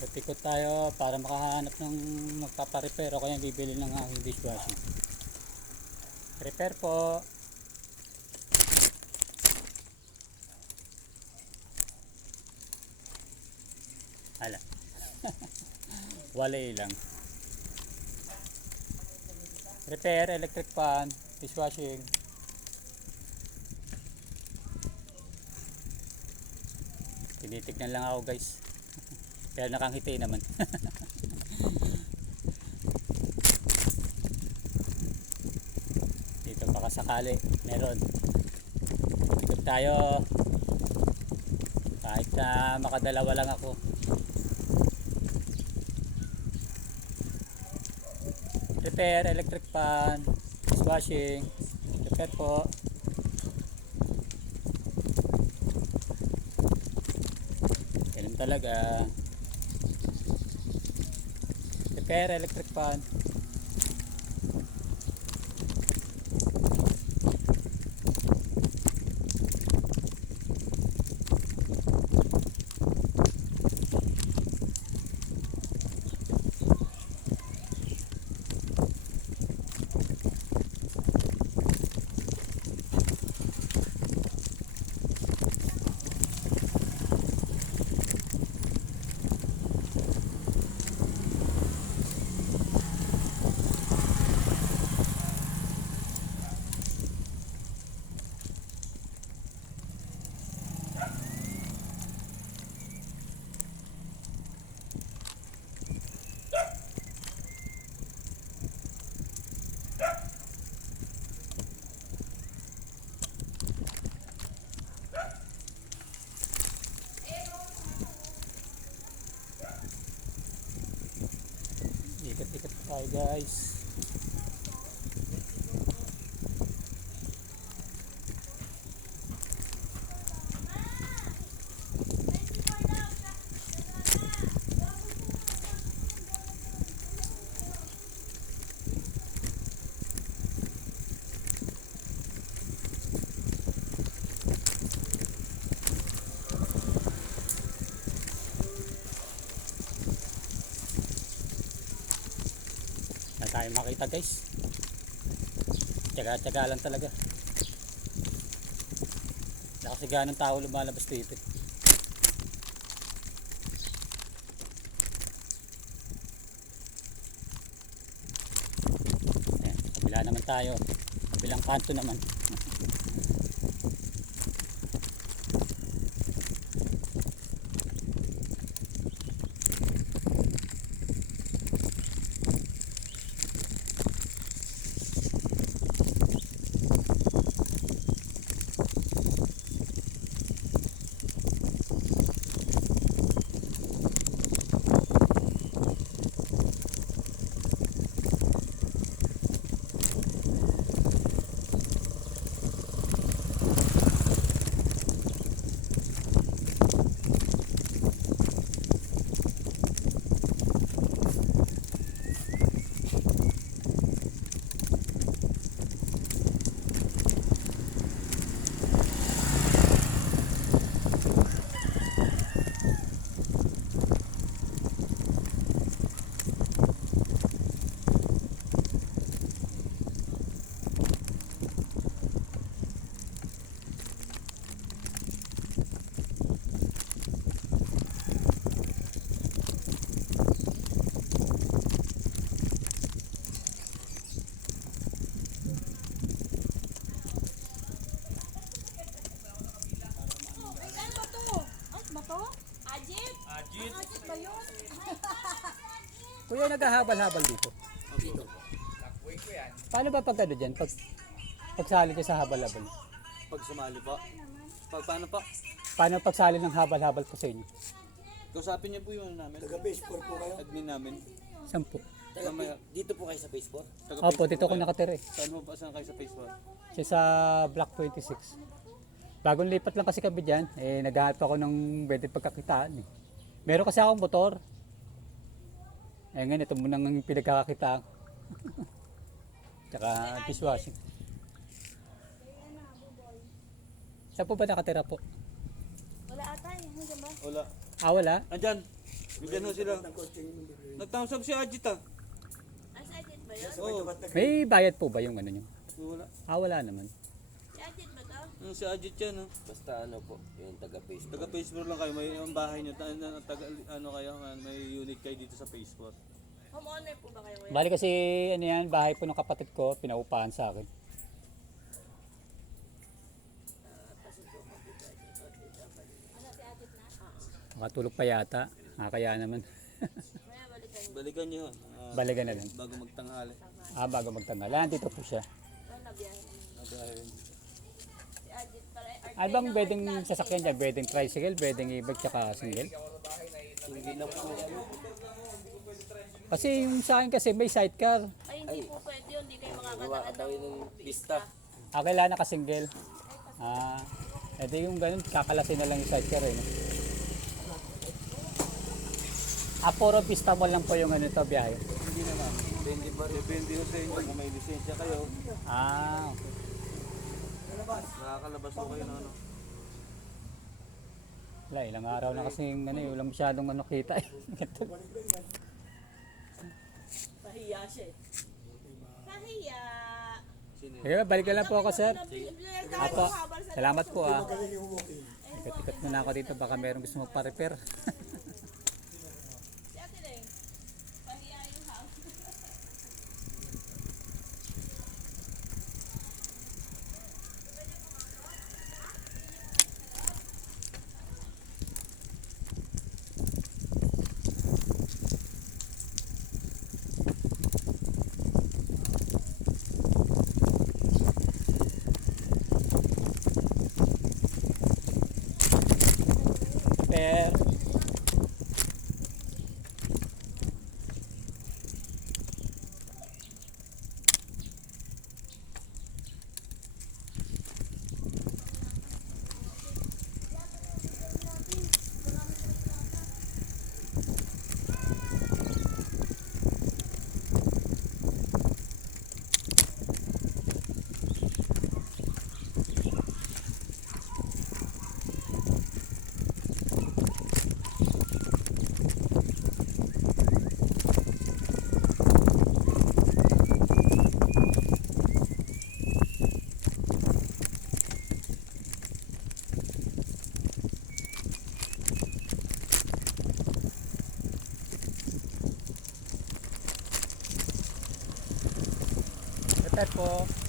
Ikot-ikot tayo para makahanap ng magpaparepair o kaya bibili ng aking dishwashing. Repair po. Hala. Walay lang. Repair, electric fan, dishwashing. Tinitignan lang ako guys. Kaya nakangiti naman. Dito baka sakali meron. Ikot tayo. Kahit na makadalawa lang ako. Repair, electric fan, dishwashing. Repair po. Ganun talaga. Repair, electric fan. Ikot-ikot tayo guys. Na tayo makita guys. Tsaga-tsaga lang talaga. Wala kasi ganong tao lumalabas dito. Ayan, kabila naman tayo. Kabilang kanto naman. Ajit. Ajit ba yun? Kuya, naghahabal-habal dito. Dito. Takboy ko yan. Paano ba pag ano dyan? Pagsali ko sa habal-habal? Pag sumali po. Paano po? Paano pagsali ng habal-habal ko sa inyo? Kausapin niyo po yung namin. Taga-base 4 po kayo? Admin namin. Saan po? Dito po kayo sa base 4? Opo, dito ako nakatira eh. Saan mo pa? Saan kayo sa phase 1? Siya sa Block 26. Bagong lipat lang kasi kami dyan. Eh, naghahanap ako ng pwede pagkakitaan eh. Meron kasi akong motor. Eh ngayon, ito muna ang pinagkakakitaan. Tsaka dishwashing. Saan po ba nakatira po? Wala ata eh. Hanggang ba? Wala. Ah, wala? Andyan. Bigyan ho sila. Nag-thumbs up si Ajit ah. Sa Ajit ba yun? Oo. May bayad po ba yung ano nyo? Wala. Wala naman. Si Ajit ba to? Si Ajit yan ah. Basta ano po, yung taga-Facebook. Taga Facebook lang kayo. May ang bahay nyo. Taga, ano kayo, may unit kayo dito sa Facebook. Homeowner po ba kayo kuya? Bali kasi ano yan, bahay po ng kapatid ko, pinaupahan sa akin. Makatulog pa yata. Kaya naman. Kaya balikan niyo. Balikan nyo. Balikan na lang. Bago magtanghali. Bago magtangal. Dito po siya. Wala biyahe. Dahil Si Ajit pala. Ano bang pwedeng sasakyan dyan? Pwedeng tricycle, pwedeng e-bike, tsaka single? Hindi lang po ano. Kasi yung sa akin kasi may sidecar. Ay, hindi po pwede yun. Hindi kayo Gawa ka makakadaan daw ng yun ng pista. Kailangan naka-single. Edi yung ganun, kakalasin na lang yung sidecar eh. No? Puro pista mo lang po yung ano ito, biyahe. hindi na namin. Depende ba? Depende ho sa inyo kung may lisensya kayo. Okay. Nakakalabas ho kayo na ano. Wala, ilang araw na kasi ano, wala masyadong ano kita eh. pahiya siya eh. Pahiya. Sino yun? Kaya balik na lang po ako, sir. Apo. Salamat po Ikot-ikot muna ako dito, baka meron gusto magpa-repair. Si Ate Leng. Pahiya yung house. Repair. Repair po.